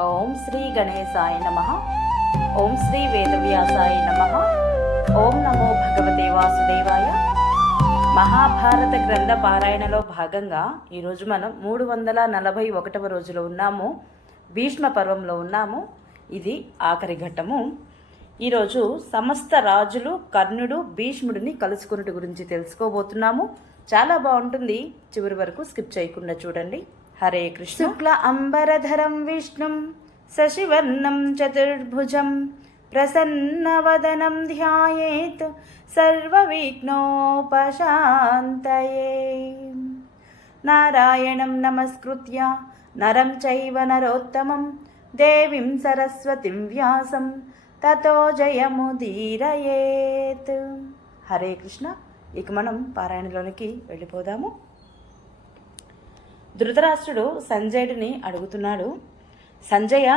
ఓం శ్రీ గణేశాయ నమ. ఓం శ్రీ వేదవ్యాసాయ నమ. ఓం నమో భగవతే వాసుదేవాయ. మహాభారత గ్రంథ పారాయణలో భాగంగా ఈరోజు మనం మూడు వందల నలభై ఒకటవ రోజులో ఉన్నాము. భీష్మ పర్వంలో ఉన్నాము. ఇది ఆఖరి ఘట్టము. ఈరోజు సమస్త రాజులు కర్ణుడు భీష్ముడిని కలుసుకున్నట్టు గురించి తెలుసుకోబోతున్నాము. చాలా బాగుంటుంది. చివరి వరకు స్కిప్ చేయకుండా చూడండి. హరే కృష్ణ. శుక్ల అంబరధరం విష్ణుం శశివర్ణం చతుర్భుజం ప్రసన్నవదనం ధ్యాయేత్ సర్వవిఘ్నోపశాంతయే. నారాయణం నమస్కృత్య నరం చైవ నరోత్తమం దేవీం సరస్వతిం వ్యాసం తతో జయముదీరయేత్ హరే కృష్ణ. ఇక మనం పారాయణలోనికి వెళ్ళిపోదాము. ధృతరాష్ట్రుడు సంజయుడిని అడుగుతున్నాడు. సంజయ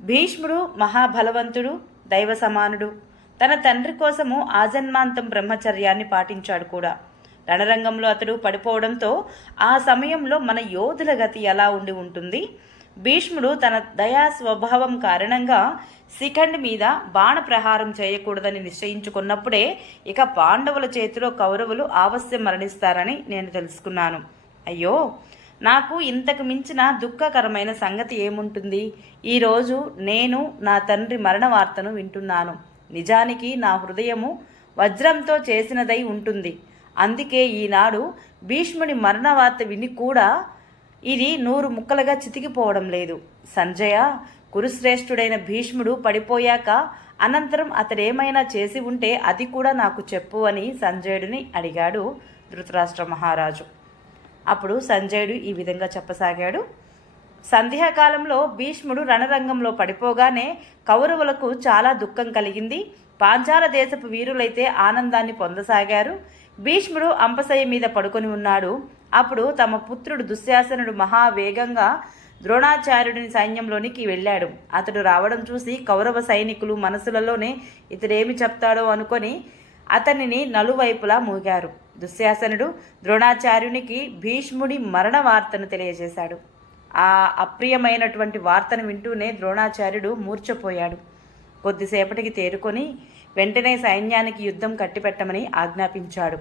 భీష్ముడు మహాబలవంతుడు దైవ సమానుడు తన తండ్రి కోసము ఆజన్మాంతం బ్రహ్మచర్యాన్ని పాటించాడు కూడా. రణరంగంలో అతడు పడిపోవడంతో ఆ సమయంలో మన యోధుల గతి ఎలా ఉండి ఉంటుంది? భీష్ముడు తన దయా స్వభావం కారణంగా శిఖండ్ మీద బాణ ప్రహారం చేయకూడదని నిశ్చయించుకున్నప్పుడే ఇక పాండవుల చేతిలో కౌరవులు ఆవశ్యం మరణిస్తారని నేను తెలుసుకున్నాను. అయ్యో! నాకు ఇంతకు మించిన దుఃఖకరమైన సంగతి ఏముంటుంది? ఈరోజు నేను నా తండ్రి మరణ వార్తను వింటున్నాను. నిజానికి నా హృదయము వజ్రంతో చేసినదై ఉంటుంది. అందుకే ఈనాడు భీష్ముడి మరణ వార్త విని కూడా ఇది నూరు ముక్కలుగా చితికిపోవడం లేదు. సంజయ కురుశ్రేష్ఠుడైన భీష్ముడు పడిపోయాక అనంతరం అతడేమైనా చేసి ఉంటే అది కూడా నాకు చెప్పు అని సంజయుడిని అడిగాడు ధృతరాష్ట్ర మహారాజు. అప్పుడు సంజయుడు ఈ విధంగా చెప్పసాగాడు. సంధ్యాకాలంలో భీష్ముడు రణరంగంలో పడిపోగానే కౌరవులకు చాలా దుఃఖం కలిగింది. పాంచాల దేశపు వీరులైతే ఆనందాన్ని పొందసాగారు. భీష్ముడు అంపశయ్య మీద పడుకొని ఉన్నాడు. అప్పుడు తమ పుత్రుడు దుశ్శాసనుడు మహావేగంగా ద్రోణాచార్యుడిని సైన్యంలోనికి వెళ్ళాడు. అతడు రావడం చూసి కౌరవ సైనికులు మనసులలోనే ఇతడేమి చెప్తాడో అనుకొని అతనిని నలువైపులా మూగారు. దుశ్శాసనుడు ద్రోణాచార్యునికి భీష్ముడి మరణ వార్తను తెలియజేశాడు. ఆ అప్రియమైనటువంటి వార్తను వింటూనే ద్రోణాచార్యుడు మూర్చపోయాడు కొద్దిసేపటికి తేరుకొని వెంటనే సైన్యానికి యుద్ధం కట్టిపెట్టమని ఆజ్ఞాపించాడు.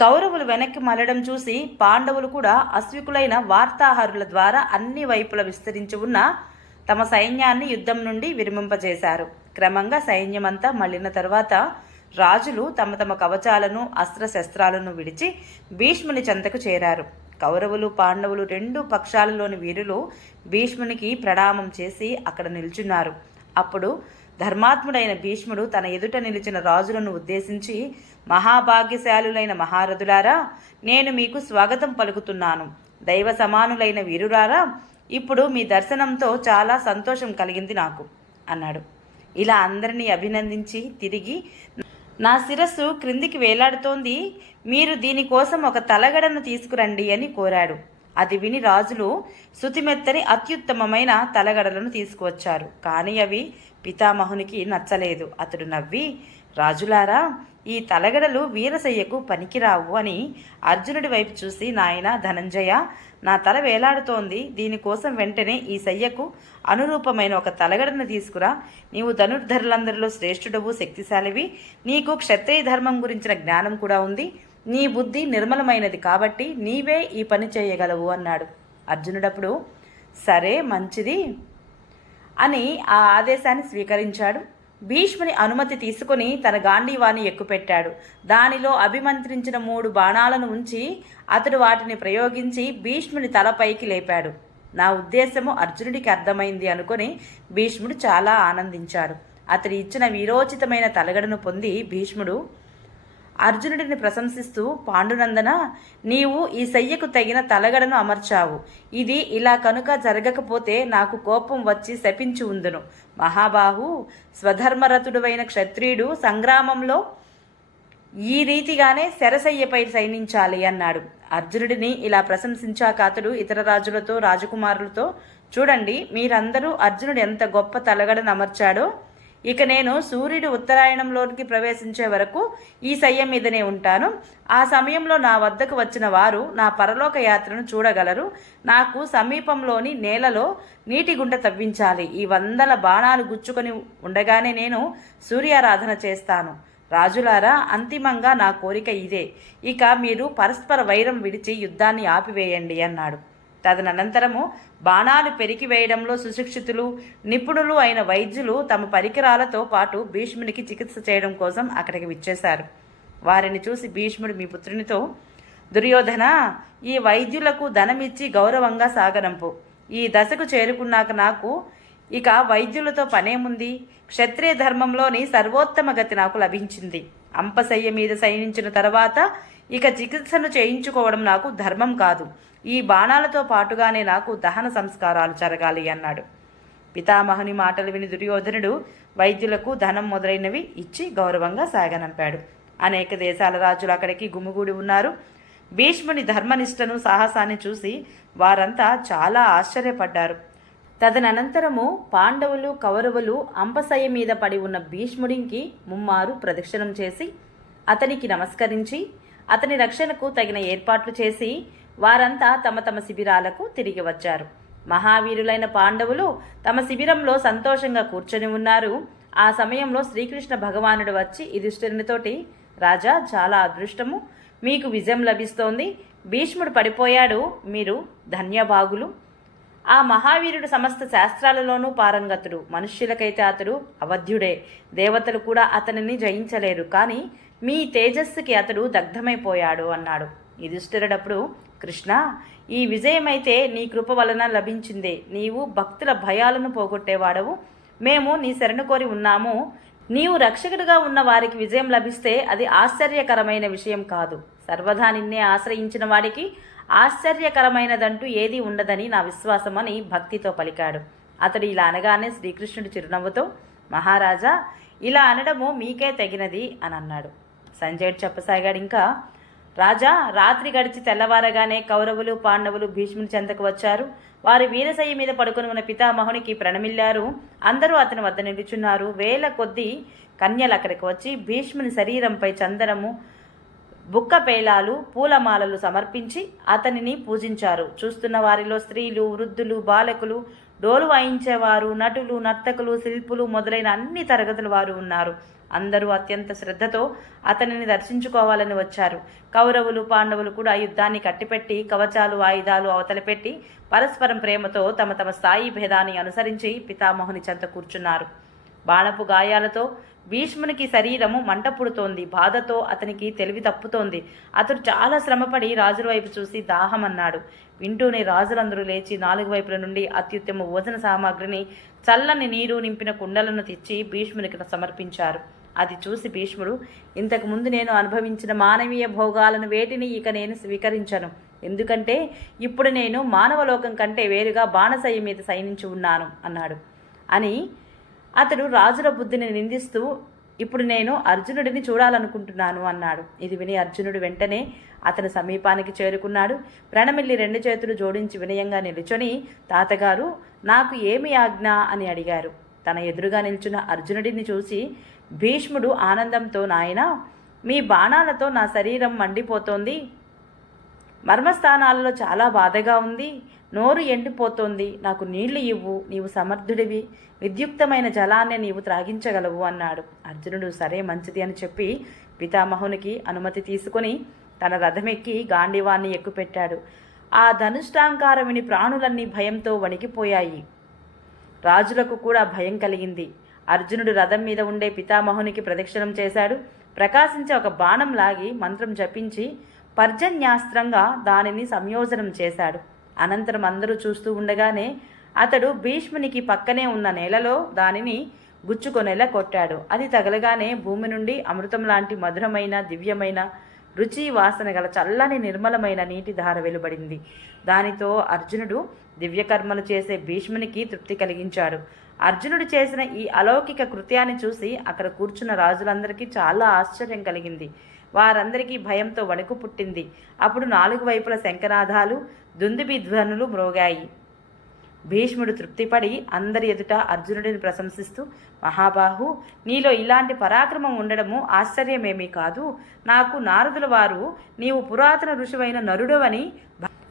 కౌరవులు వెనక్కి మళ్ళడం చూసి పాండవులు కూడా అశ్వికులైన వార్తాహరుల ద్వారా అన్ని వైపుల విస్తరించి ఉన్న తమ సైన్యాన్ని యుద్ధం నుండి విరమింపజేశారు. క్రమంగా సైన్యమంతా మళ్ళిన తర్వాత రాజులు తమ తమ కవచాలను అస్త్రశస్త్రాలను విడిచి భీష్ముని చెంతకు చేరారు. కౌరవులు పాండవులు రెండు పక్షాలలోని వీరులు భీష్మునికి ప్రణామం చేసి అక్కడ నిల్చున్నారు. అప్పుడు ధర్మాత్ముడైన భీష్ముడు తన ఎదుట నిలిచిన రాజులను ఉద్దేశించి మహాభాగ్యశాలులైన మహారథులారా నేను మీకు స్వాగతం పలుకుతున్నాను. దైవ సమానులైన వీరులారా ఇప్పుడు మీ దర్శనంతో చాలా సంతోషం కలిగింది నాకు అన్నాడు. ఇలా అందరినీ అభినందించి తిరిగి నా శిరస్సు క్రిందికి వేలాడుతోంది. మీరు దీనికోసం ఒక తలగడను తీసుకురండి అని కోరాడు. అది విని రాజులు శుతిమెత్తని అత్యుత్తమమైన తలగడలను తీసుకువచ్చారు. కానీ అవి పితామహునికి నచ్చలేదు. అతడు నవ్వి రాజులారా ఈ తలగడలు వీరశయ్యకు పనికిరావు అని అర్జునుడి వైపు చూసి నాయన ధనంజయ నా తల వేలాడుతోంది. దీనికోసం వెంటనే ఈ శయ్యకు అనురూపమైన ఒక తలగడను తీసుకురా. నీవు ధనుర్ధరులందరిలో శ్రేష్ఠుడవు శక్తిశాలివి. నీకు క్షత్రియ ధర్మం గురించిన జ్ఞానం కూడా ఉంది. నీ బుద్ధి నిర్మలమైనది కాబట్టి నీవే ఈ పని చేయగలవు అన్నాడు. అర్జునుడప్పుడు సరే మంచిది అని ఆ ఆదేశాన్ని స్వీకరించాడు. భీష్ముని అనుమతి తీసుకుని తన గాంధీవాణి ఎక్కుపెట్టాడు. దానిలో అభిమంత్రించిన మూడు బాణాలను ఉంచి అతడు వాటిని ప్రయోగించి భీష్ముని తలపైకి లేపాడు. నా ఉద్దేశము అర్జునుడికి అర్థమైంది అనుకుని భీష్ముడు చాలా ఆనందించాడు. అతడు ఇచ్చిన వీరోచితమైన తలగడను పొంది భీష్ముడు అర్జునుడిని ప్రశంసిస్తూ పాండునందన నీవు ఈ శయ్యకు తగిన తలగడను అమర్చావు. ఇది ఇలా కనుక జరగకపోతే నాకు కోపం వచ్చి శపించి ఉందును. మహాబాహు స్వధర్మరతుడువైన క్షత్రియుడు సంగ్రామంలో ఈ రీతిగానే శరసయ్యపై సైనించాలి అన్నాడు. అర్జునుడిని ఇలా ప్రశంసించాక అతడు ఇతర రాజులతో రాజకుమారులతో చూడండి మీరందరూ అర్జునుడు ఎంత గొప్ప తలగడను అమర్చాడో ఇక నేను సూర్యుడు ఉత్తరాయణంలోనికి ప్రవేశించే వరకు ఈ సయ్యం మీదనే ఉంటాను. ఆ సమయంలో నా వద్దకు వచ్చిన వారు నా పరలోక యాత్రను చూడగలరు. నాకు సమీపంలోని నేలలో నీటి గుంట తవ్వించాలి. ఈ వందల బాణాలు గుచ్చుకొని ఉండగానే నేను సూర్యారాధన చేస్తాను. రాజులారా అంతిమంగా నా కోరిక ఇదే. ఇక మీరు పరస్పర వైరం విడిచి యుద్ధాన్ని ఆపివేయండి అన్నాడు. తదనంతరము బాణాలు పెరికివేయడంలో సుశిక్షితులు నిపుణులు అయిన వైద్యులు తమ పరికరాలతో పాటు భీష్మునికి చికిత్స చేయడం కోసం అక్కడికి విచ్చేశారు. వారిని చూసి భీష్ముడు మీ పుత్రునితో దుర్యోధన ఈ వైద్యులకు ధనమిచ్చి గౌరవంగా సాగనంపు. ఈ దశకు చేరుకున్నాక నాకు ఇక వైద్యులతో పనేముంది? క్షత్రియ ధర్మంలోని సర్వోత్తమ గతి నాకు లభించింది. అంపశయ్య మీద శయనించిన తర్వాత ఇక చికిత్సను చేయించుకోవడం నాకు ధర్మం కాదు. ఈ బాణాలతో పాటుగానే నాకు దహన సంస్కారాలు జరగాలి అన్నాడు. పితామహుని మాటలు విని దుర్యోధనుడు వైద్యులకు ధనం మొదలైనవి ఇచ్చి గౌరవంగా సాగనంపాడు. అనేక దేశాల రాజులు అక్కడికి గుమిగూడి ఉన్నారు. భీష్ముని ధర్మనిష్టను సాహసాన్ని చూసి వారంతా చాలా ఆశ్చర్యపడ్డారు. తదనంతరము పాండవులు కౌరవులు అంపశయ్య మీద పడి ఉన్న భీష్ముడికి ముమ్మారు ప్రదక్షిణం చేసి అతనికి నమస్కరించి అతని రక్షణకు తగిన ఏర్పాట్లు చేసి వారంతా తమ తమ శిబిరాలకు తిరిగి వచ్చారు. మహావీరులైన పాండవులు తమ శిబిరంలో సంతోషంగా కూర్చొని ఉన్నారు. ఆ సమయంలో శ్రీకృష్ణ భగవానుడు వచ్చి యుధిష్ఠిరునితోటి రాజా చాలా అదృష్టము. మీకు విజయం లభిస్తోంది. భీష్ముడు పడిపోయాడు. మీరు ధన్యభాగులు ఆ మహావీరుడు సమస్త శాస్త్రాలలోనూ పారంగతుడు. మనుష్యులకైతే అతడు అవధ్యుడే. దేవతలు కూడా అతనిని జయించలేరు. కానీ మీ తేజస్సుకి అతడు దగ్ధమైపోయాడు అన్నాడు. యుధిష్ఠిరుడప్పుడు కృష్ణ ఈ విజయమైతే నీ కృప వలన లభించిందే. నీవు భక్తుల భయాలను పోగొట్టేవాడవు. మేము నీ శరణు కోరి ఉన్నాము. నీవు రక్షకుడిగా ఉన్న వారికి విజయం లభిస్తే అది ఆశ్చర్యకరమైన విషయం కాదు. సర్వదా నిన్నే ఆశ్రయించిన వాడికి ఆశ్చర్యకరమైనదంటూ ఏదీ ఉండదని నా విశ్వాసం అని భక్తితో పలికాడు. అతడు ఇలా అనగానే శ్రీకృష్ణుడు చిరునవ్వుతో మహారాజా ఇలా అనడము మీకే తగినది అని అన్నాడు. సంజయుడు చెప్పసాగాడు. ఇంకా రాజా రాత్రి గడిచి తెల్లవారగానే కౌరవులు పాండవులు భీష్ముని చెంతకు వచ్చారు. వారు వీరశయ్య మీద పడుకొని ఉన్న పితామహునికి ప్రణమిల్లారు. అందరూ అతని వద్ద నిలుచున్నారు. వేల కొద్దీ కన్యలు అక్కడికి వచ్చి భీష్ముని శరీరంపై చందనము బుక్క పేలాలు పూలమాలలు సమర్పించి అతనిని పూజించారు. చూస్తున్న వారిలో స్త్రీలు వృద్ధులు బాలకులు డోలు వాయించేవారు నటులు నర్తకులు శిల్పులు మొదలైన అన్ని తరగతుల వారు ఉన్నారు. అందరూ అత్యంత శ్రద్ధతో అతనిని దర్శించుకోవాలని వచ్చారు. కౌరవులు పాండవులు కూడా యుద్ధాన్ని కట్టిపెట్టి కవచాలు ఆయుధాలు అవతలపెట్టి పరస్పరం ప్రేమతో తమ తమ స్థాయి భేదాన్ని అనుసరించి పితామహుని చెంత కూర్చున్నారు. బాణపు గాయాలతో భీష్మునికి శరీరము మంట పుడుతోంది బాధతో అతనికి తెలివి తప్పుతోంది. అతడు చాలా శ్రమపడి రాజుల వైపు చూసి దాహమన్నాడు. వింటూనే రాజులందరూ లేచి నాలుగు వైపుల నుండి అత్యుత్తమ భోజన సామాగ్రిని చల్లని నీరు నింపిన కుండలను తెచ్చి భీష్మునికి సమర్పించారు. అది చూసి భీష్ముడు ఇంతకుముందు నేను అనుభవించిన మానవీయ భోగాలను వేటిని ఇక నేను స్వీకరించను. ఎందుకంటే ఇప్పుడు నేను మానవలోకం కంటే వేరుగా బాణసయ్య మీద సైనించి ఉన్నాను అన్నాడు. అని అతడు రాజుల బుద్ధిని నిందిస్తూ ఇప్పుడు నేను అర్జునుడిని చూడాలనుకుంటున్నాను అన్నాడు. ఇది విని అర్జునుడు వెంటనే అతని సమీపానికి చేరుకున్నాడు. ప్రణమిల్లి రెండు చేతులు జోడించి వినయంగా నిలుచొని తాతగారు నాకు ఏమి ఆజ్ఞ? అని అడిగారు. తన ఎదురుగా నిల్చున్న అర్జునుడిని చూసి భీష్ముడు ఆనందంతో నాయన మీ బాణాలతో నా శరీరం మండిపోతోంది. మర్మస్థానాలలో చాలా బాధగా ఉంది. నోరు ఎండిపోతోంది. నాకు నీళ్ళు ఇవ్వు నీవు సమర్థుడివి. విద్యుక్తమైన జలాన్ని నీవు త్రాగించగలవు అన్నాడు. అర్జునుడు సరే మంచిది అని చెప్పి పితామహునికి అనుమతి తీసుకుని తన రథమెక్కి గాంధీవాన్ని ఎక్కుపెట్టాడు. ఆ ధనుష్టాంకారం విని ప్రాణులన్నీ భయంతో వణికిపోయాయి. రాజులకు కూడా భయం కలిగింది. అర్జునుడు రథం మీద ఉండే పితామహునికి ప్రదక్షిణం చేశాడు. ప్రకాశించే ఒక బాణం లాగి మంత్రం జపించి పర్జన్యాస్త్రంగా దానిని సంయోజనం చేశాడు. అనంతరం అందరూ చూస్తూ ఉండగానే అతడు భీష్మునికి పక్కనే ఉన్న నేలలో దానిని గుచ్చుకొనేలా కొట్టాడు. అది తగలగానే భూమి నుండి అమృతం లాంటి మధురమైన దివ్యమైన రుచి వాసన గల చల్లని నిర్మలమైన నీటి ధార వెలువడింది. దానితో అర్జునుడు దివ్యకర్మలు చేసే భీష్మునికి తృప్తి కలిగించాడు. అర్జునుడు చేసిన ఈ అలౌకిక కృత్యాన్ని చూసి అక్కడ కూర్చున్న రాజులందరికీ చాలా ఆశ్చర్యం కలిగింది. వారందరికీ భయంతో వణుకు పుట్టింది. అప్పుడు నాలుగు వైపుల శంఖనాదాలు దుందుబి ధ్వనులు మ్రోగాయి. భీష్ముడు తృప్తిపడి అందరి ఎదుట అర్జునుడిని ప్రశంసిస్తూ మహాబాహు నీలో ఇలాంటి పరాక్రమం ఉండడము ఆశ్చర్యమేమీ కాదు. నాకు నారదుల వారు నీవు పురాతన ఋషివైన నరుడవని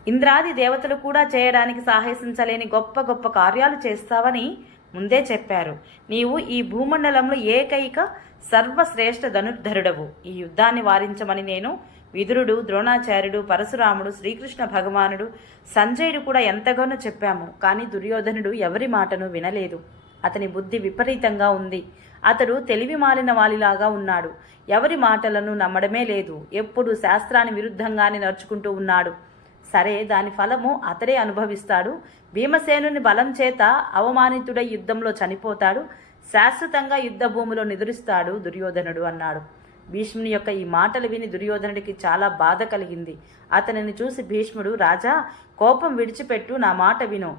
ఇంద్రాది దేవతలు కూడా చేయడానికి సాహసించలేని గొప్ప గొప్ప కార్యాలు చేస్తావని ముందే చెప్పారు. నీవు ఈ భూమండలంలో ఏకైక సర్వశ్రేష్ఠ ధనుర్ధరుడవు. ఈ యుద్ధాన్ని వారించమని నేను విదురుడు ద్రోణాచార్యుడు పరశురాముడు శ్రీకృష్ణ భగవానుడు సంజయుడు కూడా ఎంతగానో చెప్పాము. కానీ దుర్యోధనుడు ఎవరి మాటను వినలేదు. అతని బుద్ధి విపరీతంగా ఉంది. అతడు తెలివి మాలిన వాలిలాగా ఉన్నాడు. ఎవరి మాటలను నమ్మడమే లేదు. ఎప్పుడు శాస్త్రాన్ని విరుద్ధంగానే నడుచుకుంటూ ఉన్నాడు. సరే దాని ఫలము అతడే అనుభవిస్తాడు. భీమసేనుని బలం చేత అవమానితుడై యుద్ధంలో చనిపోతాడు. శాశ్వతంగా యుద్ధ భూమిలో నిద్రిస్తాడు దుర్యోధనుడు అన్నాడు. భీష్ముని యొక్క ఈ మాటలు విని దుర్యోధనుడికి చాలా బాధ కలిగింది. అతనిని చూసి భీష్ముడు రాజా కోపం విడిచిపెట్టు నా మాట విను.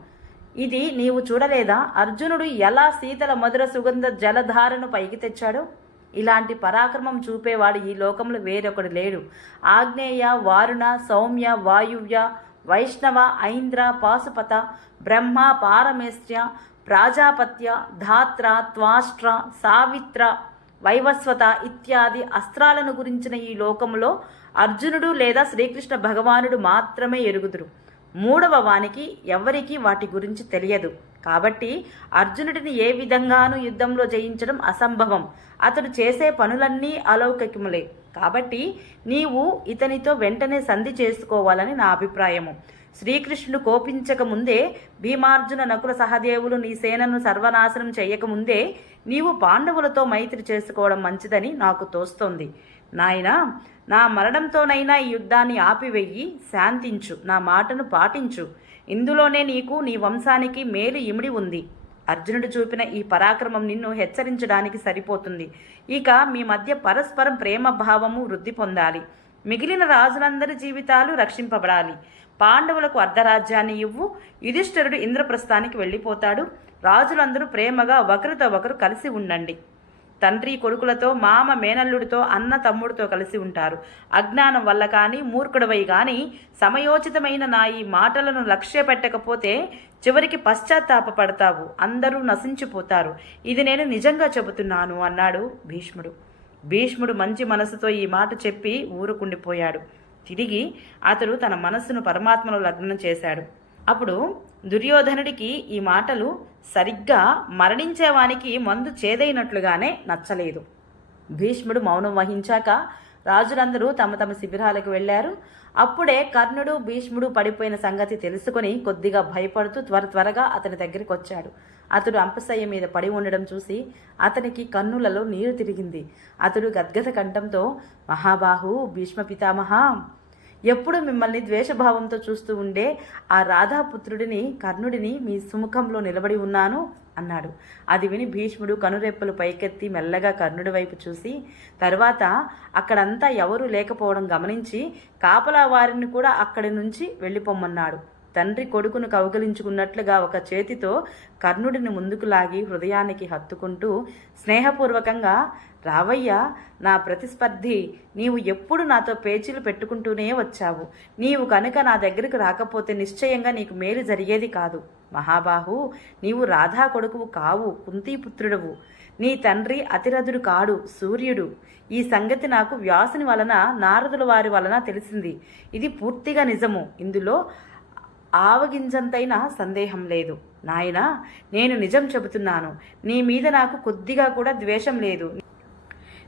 ఇది నీవు చూడలేదా? అర్జునుడు ఎలా శీతల మధుర సుగంధ జలధారను పైకి తెచ్చాడో? ఇలాంటి పరాక్రమం చూపేవాడు ఈ లోకంలో వేరొకడు లేడు. ఆగ్నేయ వారుణ సౌమ్య వాయువ్య వైష్ణవ ఐంద్ర పాశుపత బ్రహ్మ పారమేశ్య ప్రాజాపత్య ధాత్ర త్వాష్ట్ర సావిత్ర వైవస్వత ఇత్యాది అస్త్రాలను గురించిన ఈ లోకములో అర్జునుడు లేదా శ్రీకృష్ణ భగవానుడు మాత్రమే ఎరుగుదురు. మూడవ వానికి ఎవ్వరికీ వాటి గురించి తెలియదు. కాబట్టి అర్జునుడిని ఏ విధంగానూ యుద్ధంలో జయించడం అసంభవం. అతడు చేసే పనులన్నీ అలౌకికములే. కాబట్టి నీవు ఇతనితో వెంటనే సంధి చేసుకోవాలని నా అభిప్రాయము. శ్రీకృష్ణుడు కోపించక ముందే భీమార్జున నకుల సహదేవులు నీ సేనను సర్వనాశనం చేయకముందే నీవు పాండవులతో మైత్రి చేసుకోవడం మంచిదని నాకు తోస్తోంది. నాయనా నా మరణంతోనైనా ఈ యుద్ధాన్ని ఆపివెయ్యి శాంతించు నా మాటను పాటించు. ఇందులోనే నీకు నీ వంశానికి మేలు ఇమిడి ఉంది. అర్జునుడు చూపిన ఈ పరాక్రమం నిన్ను హెచ్చరించడానికి సరిపోతుంది. ఇక మీ మధ్య పరస్పరం ప్రేమ భావము వృద్ధి పొందాలి. మిగిలిన రాజులందరి జీవితాలు రక్షింపబడాలి. పాండవులకు అర్ధరాజ్యాన్ని ఇవ్వు. యుధిష్ఠరుడు ఇంద్రప్రస్థానికి వెళ్ళిపోతాడు. రాజులందరూ ప్రేమగా ఒకరితో ఒకరు కలిసి ఉండండి. తండ్రి కొడుకులతో మామ మేనల్లుడితో అన్న తమ్ముడితో కలిసి ఉంటారు. అజ్ఞానం వల్ల కానీ మూర్ఖుడవై కానీ సమయోచితమైన నా ఈ మాటలను లక్ష్య పెట్టకపోతే చివరికి పశ్చాత్తాపపడతావు. అందరూ నశించిపోతారు. ఇది నేను నిజంగా చెబుతున్నాను అన్నాడు భీష్ముడు. భీష్ముడు మంచి మనసుతో ఈ మాట చెప్పి ఊరుకుండిపోయాడు. తిరిగి అతడు తన మనస్సును పరమాత్మలో లగ్నం చేశాడు. అప్పుడు దుర్యోధనుడికి ఈ మాటలు సరిగ్గా మరణించేవానికి మందు చేదైనట్లుగానే నచ్చలేదు. భీష్ముడు మౌనం వహించాక రాజులందరూ తమ తమ శిబిరాలకు వెళ్ళారు. అప్పుడే కర్ణుడు భీష్ముడు పడిపోయిన సంగతి తెలుసుకొని కొద్దిగా భయపడుతూ త్వర త్వరగా అతని దగ్గరికి వచ్చాడు. అతడు అంపశయ్య మీద పడి ఉండడం చూసి అతనికి కన్నులలో నీరు తిరిగింది. అతడు గద్గద కంఠంతో మహాబాహు భీష్మ పితామహ ఎప్పుడు మిమ్మల్ని ద్వేషభావంతో చూస్తూ ఉండే ఆ రాధాపుత్రుడిని కర్ణుడిని మీ సుముఖంలో నిలబడి ఉన్నాను అన్నాడు. అది విని భీష్ముడు కనురెప్పలు పైకెత్తి మెల్లగా కర్ణుడి వైపు చూసి తర్వాత అక్కడంతా ఎవరూ లేకపోవడం గమనించి కాపలా వారిని కూడా అక్కడి నుంచి వెళ్ళిపోమ్మన్నాడు. తండ్రి కొడుకును కౌగలించుకున్నట్లుగా ఒక చేతితో కర్ణుడిని ముందుకు లాగి హృదయానికి హత్తుకుంటూ స్నేహపూర్వకంగా రావయ్యా నా ప్రతిస్పర్ధి నీవు ఎప్పుడు నాతో పేచీలు పెట్టుకుంటూనే వచ్చావు. నీవు కనుక నా దగ్గరకు రాకపోతే నిశ్చయంగా నీకు మేలు జరిగేది కాదు. మహాబాహు నీవు రాధా కొడుకువు కావు కుంతీపుత్రుడవు. నీ తండ్రి అతిరథుడు కాడు సూర్యుడు. ఈ సంగతి నాకు వ్యాసుని వలన నారదుల వారి వలన తెలిసింది. ఇది పూర్తిగా నిజము. ఇందులో ఆవగింజంతైనా సందేహం లేదు. నాయనా నేను నిజం చెబుతున్నాను. నీ మీద నాకు కొద్దిగా కూడా ద్వేషం లేదు.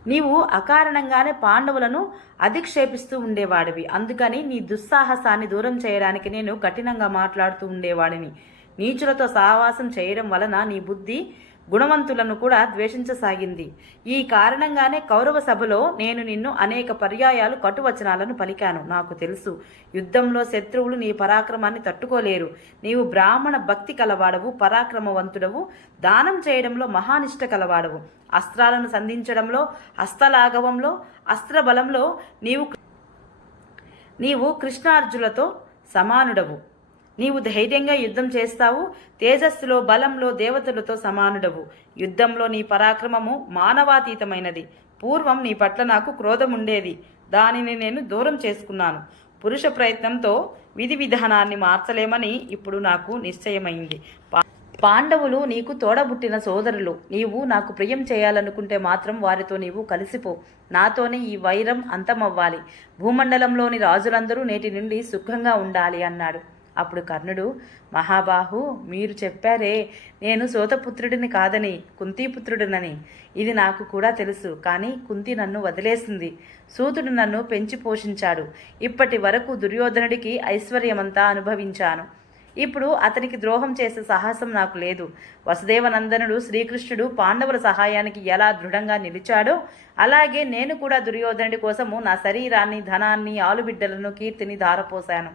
నీవు అకారణంగానే పాండవులను అధిక్షేపిస్తూ ఉండేవాడివి. అందుకని నీ దుస్సాహసాన్ని దూరం చేయడానికి నేను కఠినంగా మాట్లాడుతూ ఉండేవాడిని. నీచులతో సహవాసం చేయడం వలన నీ బుద్ధి గుణవంతులను కూడా ద్వేషించసాగింది. ఈ కారణంగానే కౌరవ సభలో నేను నిన్ను అనేక పర్యాయాలు కటువచనాలను పలికాను. నాకు తెలుసు యుద్ధంలో శత్రువులు నీ పరాక్రమాన్ని తట్టుకోలేరు. నీవు బ్రాహ్మణ భక్తి కలవాడవు పరాక్రమవంతుడవు. దానం చేయడంలో మహానిష్ట కలవాడవు. అస్త్రాలను సంధించడంలో హస్తలాఘవంలో అస్త్రబలంలో నీవు నీవు కృష్ణార్జులతో సమానుడవు. నీవు ధైర్యంగా యుద్ధం చేస్తావు తేజస్సులో బలంలో దేవతలతో సమానుడవు. యుద్ధంలో నీ పరాక్రమము మానవాతీతమైనది. పూర్వం నీ పట్ల నాకు క్రోధముండేది. దానిని నేను దూరం చేసుకున్నాను. పురుష ప్రయత్నంతో విధి విధానాన్ని మార్చలేమని ఇప్పుడు నాకు నిశ్చయమైంది. పా- పాండవులు నీకు తోడబుట్టిన సోదరులు. నీవు నాకు ప్రియం చేయాలనుకుంటే మాత్రం వారితో నీవు కలిసిపో. నాతోనే ఈ వైరం అంతమవ్వాలి. భూమండలంలోని రాజులందరూ నేటి నుండి సుఖంగా ఉండాలి అన్నాడు. అప్పుడు కర్ణుడు మహాబాహు మీరు చెప్పారే నేను సోతపుత్రుడిని కాదని కుంతీపుత్రుడినని. ఇది నాకు కూడా తెలుసు కానీ కుంతి నన్ను వదిలేసింది. సూతుడు నన్ను పెంచి పోషించాడు. ఇప్పటి వరకు దుర్యోధనుడికి ఐశ్వర్యమంతా అనుభవించాను. ఇప్పుడు అతనికి ద్రోహం చేసే సాహసం నాకు లేదు. వసుదేవనందనుడు శ్రీకృష్ణుడు పాండవుల సహాయానికి ఎలా దృఢంగా నిలిచాడో అలాగే నేను కూడా దుర్యోధనుడి కోసము నా శరీరాన్ని ధనాన్ని ఆలుబిడ్డలను కీర్తిని ధారపోశాను.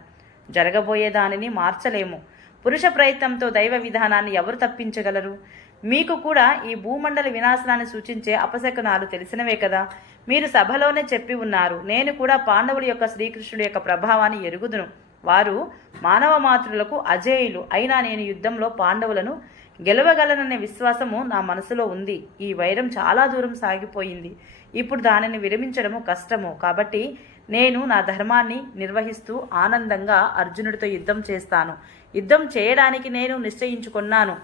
జరగబోయే దానిని మార్చలేము. పురుష ప్రయత్నంతో దైవ విధానాన్ని ఎవరు తప్పించగలరు? మీకు కూడా ఈ భూమండల వినాశనాన్ని సూచించే అపశకనాలు తెలిసినవే కదా. మీరు సభలోనే చెప్పి ఉన్నారు నేను కూడా పాండవుల యొక్క శ్రీకృష్ణుడి యొక్క ప్రభావాన్ని ఎరుగుదును. వారు మానవ మాతృలకు అజేయులు అయినా నేను యుద్ధంలో పాండవులను గెలవగలననే విశ్వాసము నా మనసులో ఉంది. ఈ వైరం చాలా దూరం సాగిపోయింది. ఇప్పుడు దానిని విరమించడము కష్టము. కాబట్టి నేను నా ధర్మాన్ని నిర్వహిస్తూ ఆనందంగా అర్జునుడితో యుద్ధం చేస్తాను. యుద్ధం చేయడానికి నేను నిశ్చయించుకున్నాను.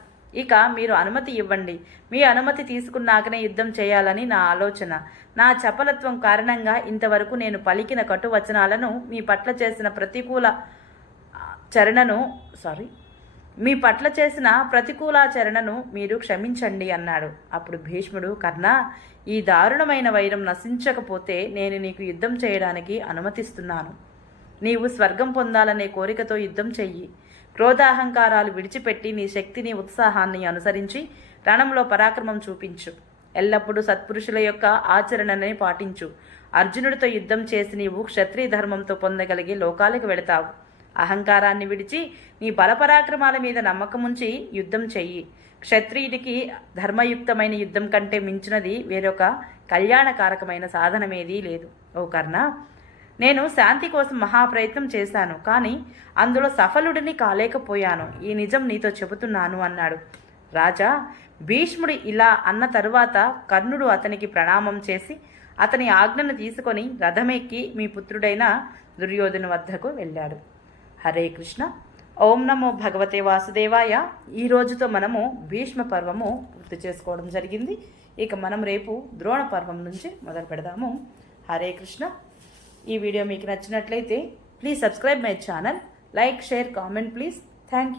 ఇక మీరు అనుమతి ఇవ్వండి. మీ అనుమతి తీసుకున్నాకనే యుద్ధం చేయాలని నా ఆలోచన. నా చపలత్వం కారణంగా ఇంతవరకు నేను పలికిన కటువచనాలను మీ పట్ల చేసిన ప్రతికూల చరణను సారీ మీ పట్ల చేసిన ప్రతికూలాచరణను మీరు క్షమించండి అన్నాడు. అప్పుడు భీష్ముడు కర్ణ ఈ దారుణమైన వైరం నశించకపోతే నేను నీకు యుద్ధం చేయడానికి అనుమతిస్తున్నాను. నీవు స్వర్గం పొందాలనే కోరికతో యుద్ధం చెయ్యి. క్రోధాహంకారాలు విడిచిపెట్టి నీ శక్తిని ఉత్సాహాన్ని అనుసరించి రణంలో పరాక్రమం చూపించు. ఎల్లప్పుడూ సత్పురుషుల యొక్క ఆచరణని పాటించు. అర్జునుడితో యుద్ధం చేసి నీవు క్షత్రియ ధర్మంతో పొందగలిగే లోకాలకు వెళతావు. అహంకారాన్ని విడిచి నీ బలపరాక్రమాల మీద నమ్మకముంచి యుద్ధం చెయ్యి. క్షత్రియుడికి ధర్మయుక్తమైన యుద్ధం కంటే మించినది వేరొక కళ్యాణకారకమైన సాధనమేదీ లేదు. ఓ కర్ణ నేను శాంతి కోసం మహాప్రయత్నం చేశాను కానీ అందులో సఫలుడిని కాలేకపోయాను. ఈ నిజం నీతో చెబుతున్నాను అన్నాడు. రాజా భీష్ముడు ఇలా అన్న తరువాత కర్ణుడు అతనికి ప్రణామం చేసి అతని ఆజ్ఞను తీసుకొని రథమెక్కి మీ పుత్రుడైన దుర్యోధను వద్దకు వెళ్ళాడు. హరే కృష్ణ. ఓం నమో భగవతే వాసుదేవాయ. ఈ రోజుతో మనము భీష్మ పర్వము పూర్తి చేసుకోవడం జరిగింది. ఇక మనం రేపు ద్రోణ పర్వం నుంచి మొదలు పెడదాము. హరే కృష్ణ. ఈ వీడియో మీకు నచ్చినట్లయితే please subscribe my channel. Like share comment please. Thank you